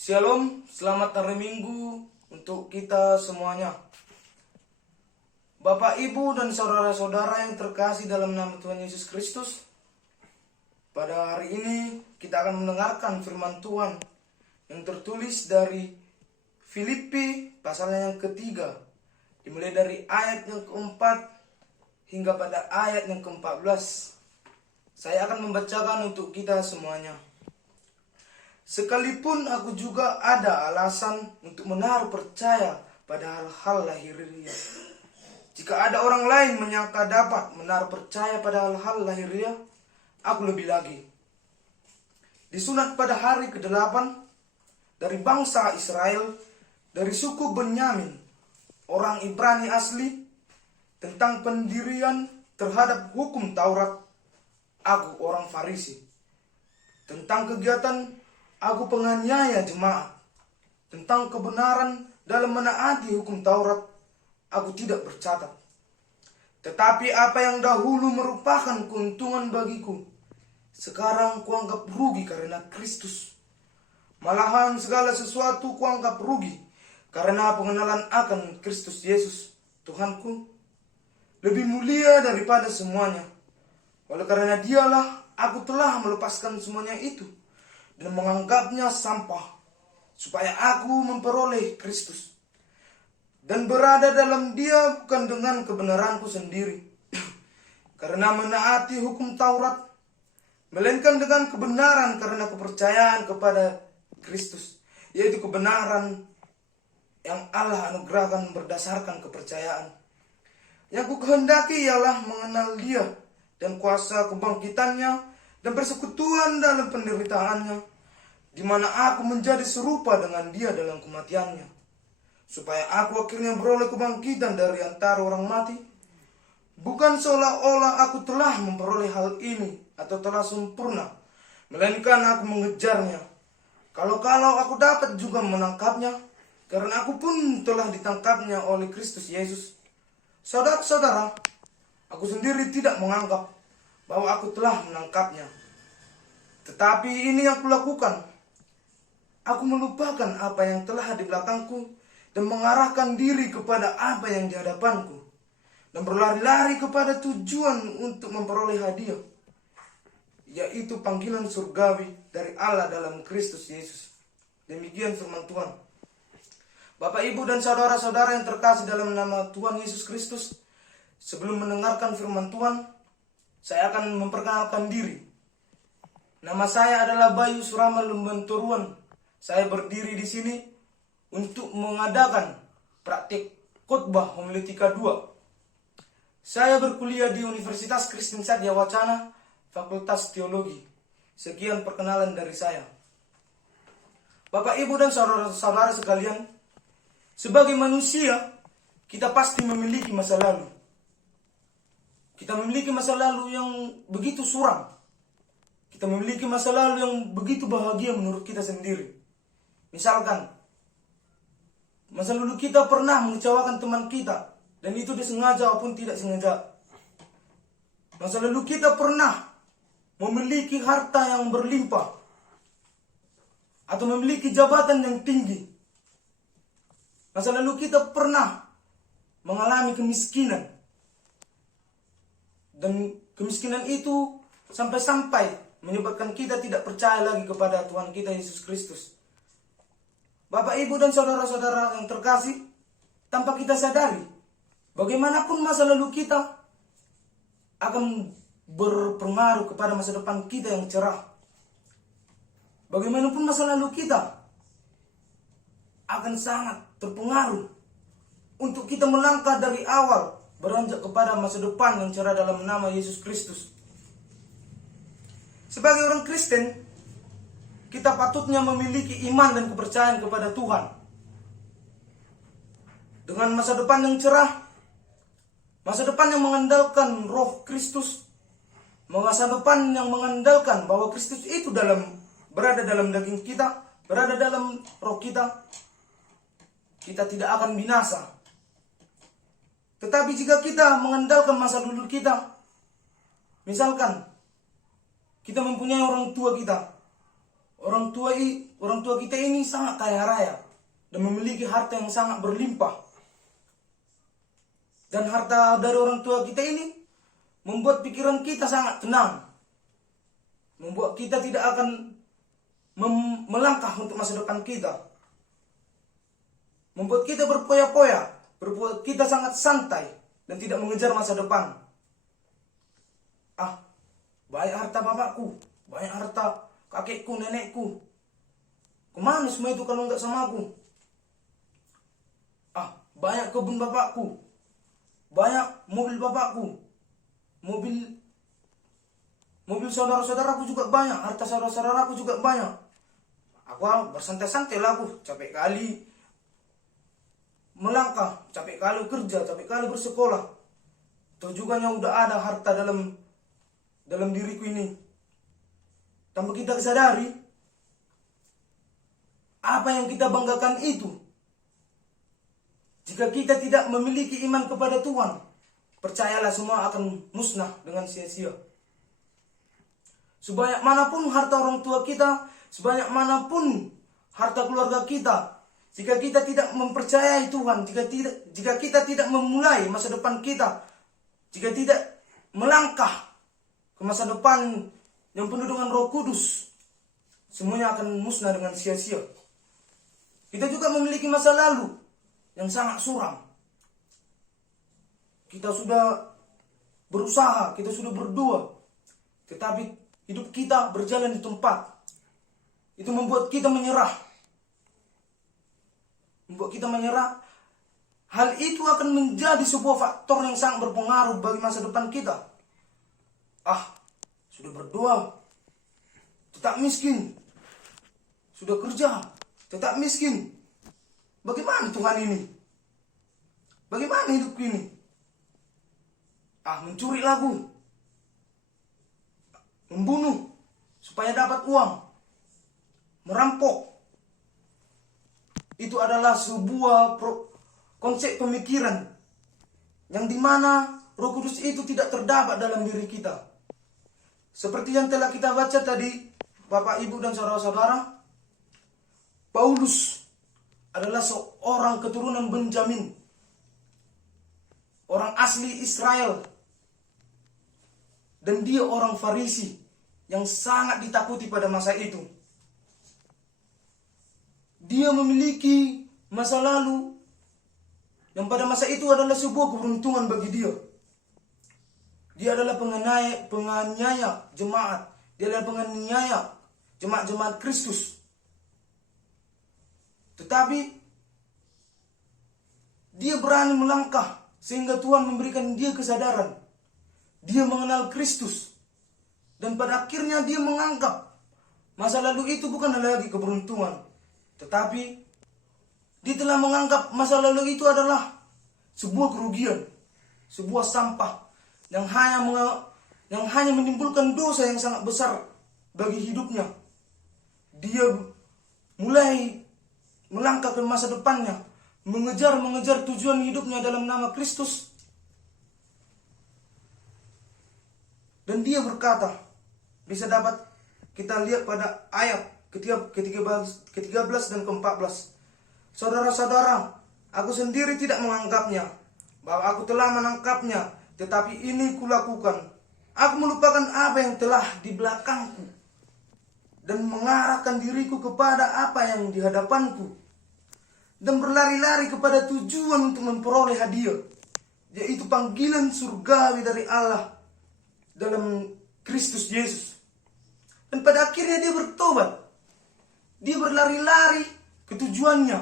Shalom, selamat hari Minggu untuk kita semuanya. Bapak, Ibu, dan saudara-saudara yang terkasih dalam nama Tuhan Yesus Kristus, pada hari ini kita akan mendengarkan firman Tuhan yang tertulis dari Filipi pasalnya yang ketiga, dimulai dari ayat yang keempat hingga pada ayat yang ke-14. Saya akan membacakan untuk kita semuanya. Sekalipun aku juga ada alasan untuk menaruh percaya pada hal-hal lahiriah. Jika ada orang lain menyangka dapat menaruh percaya pada hal-hal lahiriah, aku lebih lagi. Disunat pada hari ke-8 dari bangsa Israel, dari suku Benyamin, orang Ibrani asli, tentang pendirian terhadap hukum Taurat, aku orang Farisi. Tentang kegiatan, aku penganiaya jemaat. Tentang kebenaran dalam menaati hukum Taurat, aku tidak bercatat. Tetapi apa yang dahulu merupakan keuntungan bagiku, sekarang kuanggap rugi karena Kristus. Malahan segala sesuatu kuanggap rugi karena pengenalan akan Kristus Yesus, Tuhanku, lebih mulia daripada semuanya. Oleh karena dialah aku telah melepaskan semuanya itu dan menganggapnya sampah, supaya aku memperoleh Kristus dan berada dalam Dia bukan dengan kebenaranku sendiri, karena menaati hukum Taurat, melainkan dengan kebenaran karena kepercayaan kepada Kristus, yaitu kebenaran yang Allah anugerahkan berdasarkan kepercayaan. Yang ku kehendaki ialah mengenal Dia dan kuasa kebangkitannya dan persekutuan dalam penderitaannya, di mana aku menjadi serupa dengan Dia dalam kematiannya, supaya aku akhirnya beroleh kebangkitan dari antara orang mati. Bukan seolah-olah aku telah memperoleh hal ini atau telah sempurna, melainkan aku mengejarnya. Kalau aku dapat juga menangkapnya, karena aku pun telah ditangkapnya oleh Kristus Yesus. Saudara-saudara, aku sendiri tidak menganggap bahwa aku telah menangkapnya. Tetapi ini yang kulakukan. Aku melupakan apa yang telah di belakangku dan mengarahkan diri kepada apa yang di hadapanku, dan berlari-lari kepada tujuan untuk memperoleh hadiah, yaitu panggilan surgawi dari Allah dalam Kristus Yesus. Demikian firman Tuhan. Bapak, Ibu, dan saudara-saudara yang terkasih dalam nama Tuhan Yesus Kristus, sebelum mendengarkan firman Tuhan, saya akan memperkenalkan diri. Nama saya adalah Bayu Surama Lumbenturuan. Saya berdiri di sini untuk mengadakan praktik khotbah homiletika 2. Saya berkuliah di Universitas Kristen Satya Wacana, Fakultas Teologi. Sekian perkenalan dari saya. Bapak, Ibu, dan saudara-saudara sekalian, sebagai manusia, kita pasti memiliki masa lalu. Kita memiliki masa lalu yang begitu suram. Kita memiliki masa lalu yang begitu bahagia menurut kita sendiri. Misalkan, masa lalu kita pernah mengecewakan teman kita, dan itu disengaja maupun tidak sengaja. Masa lalu kita pernah memiliki harta yang berlimpah, atau memiliki jabatan yang tinggi. Masa lalu kita pernah mengalami kemiskinan, dan kemiskinan itu sampai-sampai menyebabkan kita tidak percaya lagi kepada Tuhan kita Yesus Kristus. Bapak, Ibu, dan saudara-saudara yang terkasih, tanpa kita sadari, bagaimanapun masa lalu kita akan berpengaruh kepada masa depan kita yang cerah. Bagaimanapun masa lalu kita akan sangat terpengaruh untuk kita melangkah dari awal beranjak kepada masa depan yang cerah dalam nama Yesus Kristus. Sebagai orang Kristen, kita patutnya memiliki iman dan kepercayaan kepada Tuhan. Dengan masa depan yang cerah, masa depan yang mengandalkan roh Kristus, masa depan yang mengandalkan bahwa Kristus itu berada dalam daging kita, berada dalam roh kita, kita tidak akan binasa. Tetapi jika kita mengandalkan masa lalu kita, misalkan kita mempunyai orang tua kita, orang tua kita ini sangat kaya raya dan memiliki harta yang sangat berlimpah. Dan harta dari orang tua kita ini membuat pikiran kita sangat tenang, membuat kita tidak akan melangkah untuk masa depan kita, membuat kita berpoya-poya, membuat kita sangat santai dan tidak mengejar masa depan. Banyak harta bapakku, banyak harta kakekku, nenekku. Kemana semua itu kalau enggak sama aku? Banyak kebun bapakku, banyak mobil bapakku, mobil saudara-saudaraku juga banyak, harta saudara-saudaraku juga banyak. Aku bersantai-santai lah, aku capek kali melangkah, capek kali kerja, capek kali bersekolah. Toh juga udah ada harta dalam diriku ini. Tanpa kita sadari, apa yang kita banggakan itu, jika kita tidak memiliki iman kepada Tuhan, percayalah semua akan musnah dengan sia-sia. Sebanyak manapun harta orang tua kita, sebanyak manapun harta keluarga kita, jika kita tidak mempercayai Tuhan, jika kita tidak memulai masa depan kita, jika tidak melangkah ke masa depan yang penuh dengan Roh Kudus, semuanya akan musnah dengan sia-sia. Kita juga memiliki masa lalu yang sangat suram. Kita sudah berusaha, kita sudah berdoa, tetapi hidup kita berjalan di tempat. Itu membuat kita menyerah. Hal itu akan menjadi sebuah faktor yang sangat berpengaruh bagi masa depan kita. Sudah berdoa, tetap miskin. Sudah kerja, tetap miskin. Bagaimana Tuhan ini? Bagaimana hidupku ini? Mencuri lagu, membunuh supaya dapat uang, merampok. Itu adalah sebuah konsep pemikiran yang dimana Roh Kudus itu tidak terdapat dalam diri kita. Seperti yang telah kita baca tadi, Bapak, Ibu, dan saudara-saudara, Paulus adalah seorang keturunan Benjamin, orang asli Israel, dan dia orang Farisi yang sangat ditakuti pada masa itu. Dia memiliki masa lalu yang pada masa itu adalah sebuah keberuntungan bagi dia. Dia adalah penganiaya jemaat. Dia adalah penganiaya jemaat-jemaat Kristus. Tetapi dia berani melangkah sehingga Tuhan memberikan dia kesadaran. Dia mengenal Kristus. Dan pada akhirnya dia menganggap masa lalu itu bukan lagi keberuntungan. Tetapi dia telah menganggap masa lalu itu adalah sebuah kerugian, sebuah sampah yang hanya menimbulkan dosa yang sangat besar bagi hidupnya. Dia mulai melangkah ke masa depannya, mengejar tujuan hidupnya dalam nama Kristus. Dan dia berkata, bisa dapat kita lihat pada ayat ke-13 dan ke-14. Saudara-saudara, aku sendiri tidak menganggapnya bahwa aku telah menangkapnya, tetapi ini kulakukan. Aku melupakan apa yang telah di belakangku dan mengarahkan diriku kepada apa yang di hadapanku, dan berlari-lari kepada tujuan untuk memperoleh hadiah, yaitu panggilan surgawi dari Allah dalam Kristus Yesus. Dan pada akhirnya dia bertobat. Dia berlari-lari ke tujuannya.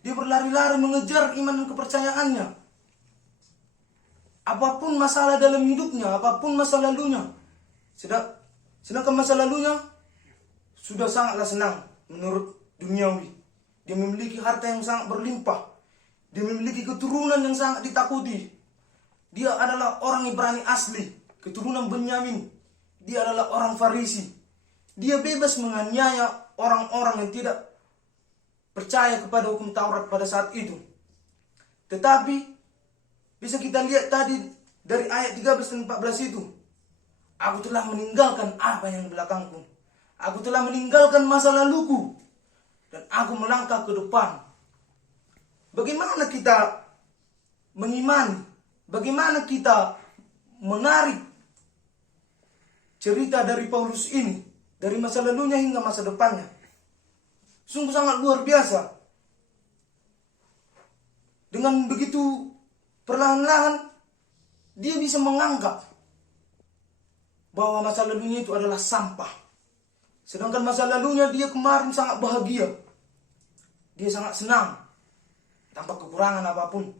Dia berlari-lari mengejar iman dan kepercayaannya. Apapun masalah dalam hidupnya, apapun masa lalunya, sedangkan masa lalunya sudah sangatlah senang menurut duniawi. Dia memiliki harta yang sangat berlimpah. Dia memiliki keturunan yang sangat ditakuti. Dia adalah orang Ibrani asli, keturunan Benyamin. Dia adalah orang Farisi. Dia bebas menganiaya orang-orang yang tidak percaya kepada hukum Taurat pada saat itu. Tetapi bisa kita lihat tadi dari ayat 13 dan 14 itu, aku telah meninggalkan apa yang di belakangku. Aku telah meninggalkan masa laluku dan aku melangkah ke depan. Bagaimana kita mengimani? Bagaimana kita menarik cerita dari Paulus ini, dari masa lalunya hingga masa depannya? Sungguh sangat luar biasa. Dengan begitu perlahan-lahan dia bisa menganggap bahwa masa lalunya itu adalah sampah. Sedangkan masa lalunya dia kemarin sangat bahagia. Dia sangat senang tanpa kekurangan apapun.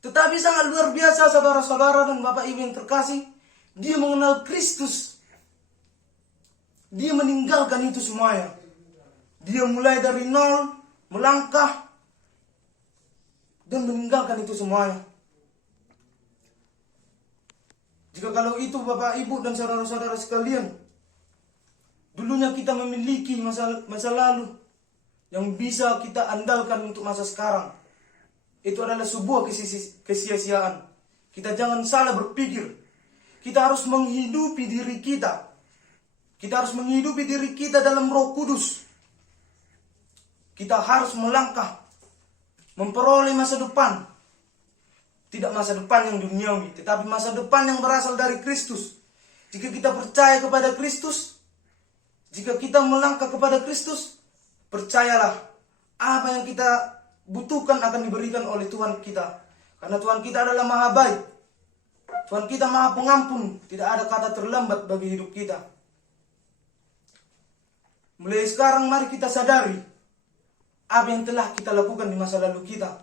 Tetapi sangat luar biasa saudara-saudara dan Bapak Ibu yang terkasih, dia mengenal Kristus. Dia meninggalkan itu semuanya. Dia mulai dari nol, melangkah dan meninggalkan itu semuanya. Jika kalau itu Bapak Ibu dan saudara-saudara sekalian, dulunya kita memiliki masa lalu yang bisa kita andalkan untuk masa sekarang, itu adalah sebuah kesia-siaan. Kita jangan salah berpikir. Kita harus menghidupi diri kita. Kita harus menghidupi diri kita dalam Roh Kudus. Kita harus melangkah, memperoleh masa depan. Tidak masa depan yang duniawi, tetapi masa depan yang berasal dari Kristus. Jika kita percaya kepada Kristus, jika kita melangkah kepada Kristus, percayalah, apa yang kita butuhkan akan diberikan oleh Tuhan kita. Karena Tuhan kita adalah maha baik. Tuhan kita maha pengampun. Tidak ada kata terlambat bagi hidup kita. Mulai sekarang mari kita sadari apa yang telah kita lakukan di masa lalu kita.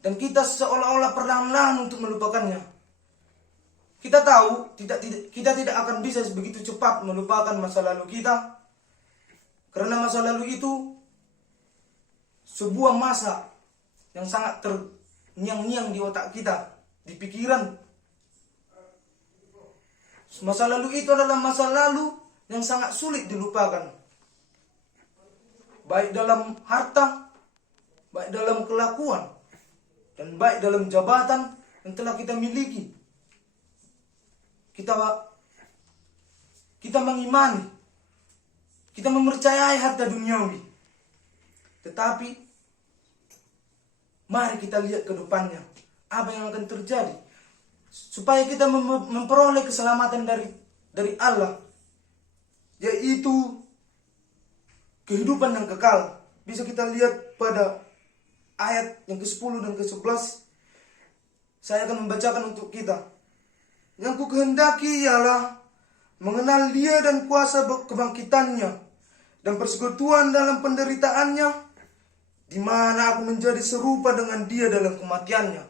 Dan kita seolah-olah perlahan-lahan untuk melupakannya. Kita tahu kita tidak akan bisa begitu cepat melupakan masa lalu kita. Karena masa lalu itu sebuah masa yang sangat terngiang-ngiang di otak kita, di pikiran. Masa lalu itu adalah masa lalu yang sangat sulit dilupakan. Baik dalam harta, baik dalam kelakuan, dan baik dalam jabatan yang telah kita miliki. Kita mengimani, kita mempercayai harta duniawi. Tetapi mari kita lihat ke depannya, apa yang akan terjadi supaya kita memperoleh keselamatan dari Allah, yaitu kehidupan yang kekal. Bisa kita lihat pada ayat yang ke-10 dan ke-11. Saya akan membacakan untuk kita. Yang ku kehendaki ialah mengenal Dia dan kuasa kebangkitannya dan persekutuan dalam penderitaannya, di mana aku menjadi serupa dengan Dia dalam kematiannya,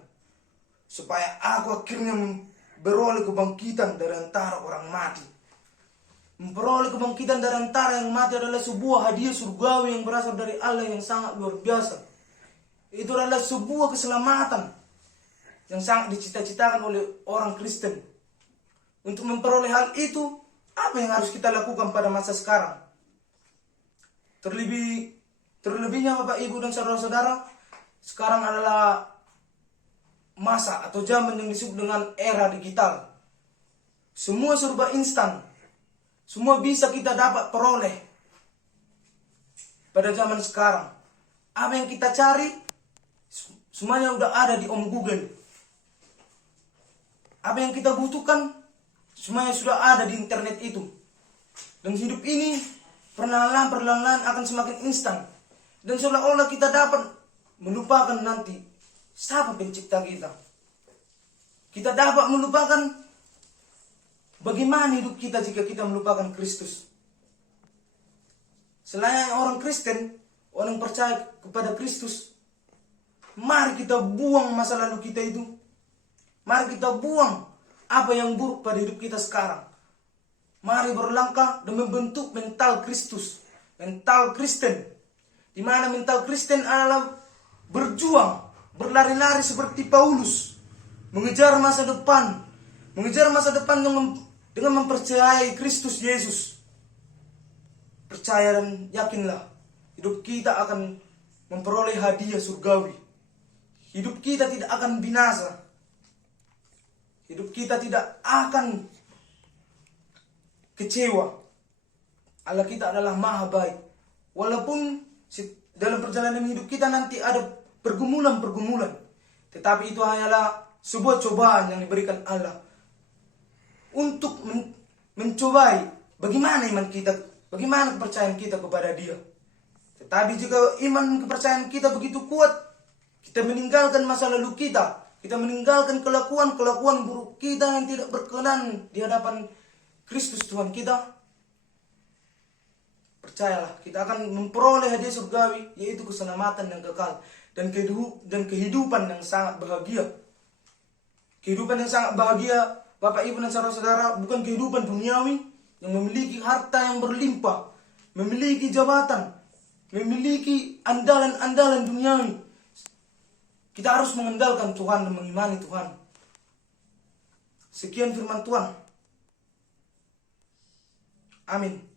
supaya aku akhirnya memperoleh kebangkitan dari antara orang mati. Memperoleh kebangkitan dari antara yang mati adalah sebuah hadiah surgawi yang berasal dari Allah yang sangat luar biasa. Itu adalah sebuah keselamatan yang sangat dicita-citakan oleh orang Kristen. Untuk memperoleh hal itu, apa yang harus kita lakukan pada masa sekarang? Terlebihnya Bapak Ibu dan saudara-saudara, sekarang adalah masa atau zaman yang disebut dengan era digital. Semua serba instan. Semua bisa kita dapat peroleh pada zaman sekarang. Apa yang kita cari, semuanya udah ada di Om Google. Apa yang kita butuhkan, semuanya sudah ada di internet itu. Dan hidup ini perlahan-lahan akan semakin instan. Dan seolah-olah kita dapat melupakan nanti siapa pencipta kita. Kita dapat melupakan bagaimana hidup kita jika kita melupakan Kristus. Selain orang Kristen, orang percaya kepada Kristus, mari kita buang masa lalu kita itu. Mari kita buang apa yang buruk pada hidup kita sekarang. Mari berlangkah dan membentuk mental Kristus, mental Kristen. Di mana mental Kristen adalah berjuang, berlari-lari seperti Paulus, mengejar masa depan dengan mempercayai Kristus Yesus. Percaya dan yakinlah, hidup kita akan memperoleh hadiah surgawi. Hidup kita tidak akan binasa. Hidup kita tidak akan kecewa. Allah kita adalah maha baik. Walaupun dalam perjalanan hidup kita nanti ada pergumulan-pergumulan, tetapi itu hanyalah sebuah cobaan yang diberikan Allah untuk mencobai bagaimana iman kita, bagaimana kepercayaan kita kepada Dia. Tetapi jika iman kepercayaan kita begitu kuat, kita meninggalkan masa lalu kita meninggalkan kelakuan-kelakuan buruk kita yang tidak berkenan di hadapan Kristus Tuhan kita, percayalah kita akan memperoleh hadiah surgawi, yaitu keselamatan yang kekal dan kehidupan yang sangat bahagia. Kehidupan yang sangat bahagia, Bapak Ibu dan saudara-saudara, bukan kehidupan duniawi yang memiliki harta yang berlimpah, memiliki jabatan, memiliki andalan-andalan duniawi. Kita harus mengandalkan Tuhan dan mengimani Tuhan. Sekian firman Tuhan. Amin.